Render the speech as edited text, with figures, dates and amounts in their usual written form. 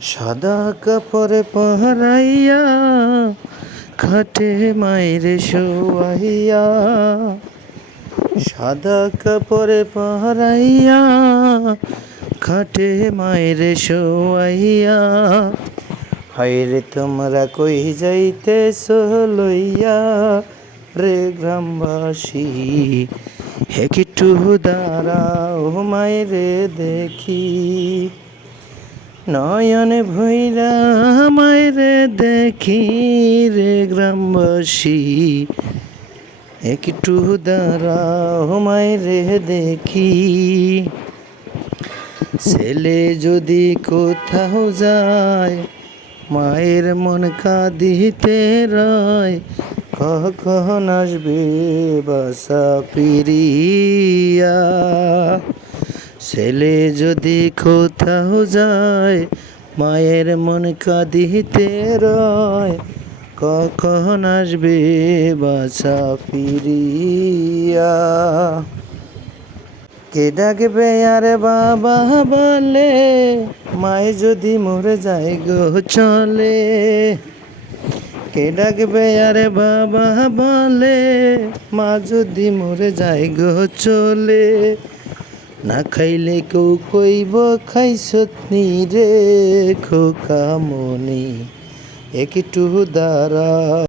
সাদা কাপড়ে পহরাইয়া খাটে মায়ের শোয়াইয়া, সাদা কাপড়ে পহরাইয়া খাটে মায়ের শোয়াইয়া। হায়রে তোমরা কই যাইতেছো লইয়া রে গ্রামবাসী, একটু দাঁড়াও মায়েরে দেখি। নয়নে ভৈরা মায়েরে দেখি রে গ্রামবাসী, একটু দাঁড়াও মায়েরে দেখি। ছেলে যদি কোথাও যায় মায়ের মন কাঁদিতে রয়, কখন আসবে বাসা ফিরিয়া। ছেলে যদি কোথাও যায় মায়ের মন কাঁদিতে রয়, কখন আসবে বাসা ফিরিয়া। কে ডাকবে আর বাবা বলে, মায়ে যদি মরে যায় গো চলে। কে ডাকবে আর বাবা বলে, মা যদি মরে যায় গো চলে। না খাইলে কেউ কইব খাইছত নি রে খোকা মনি, একটু দাঁড়া।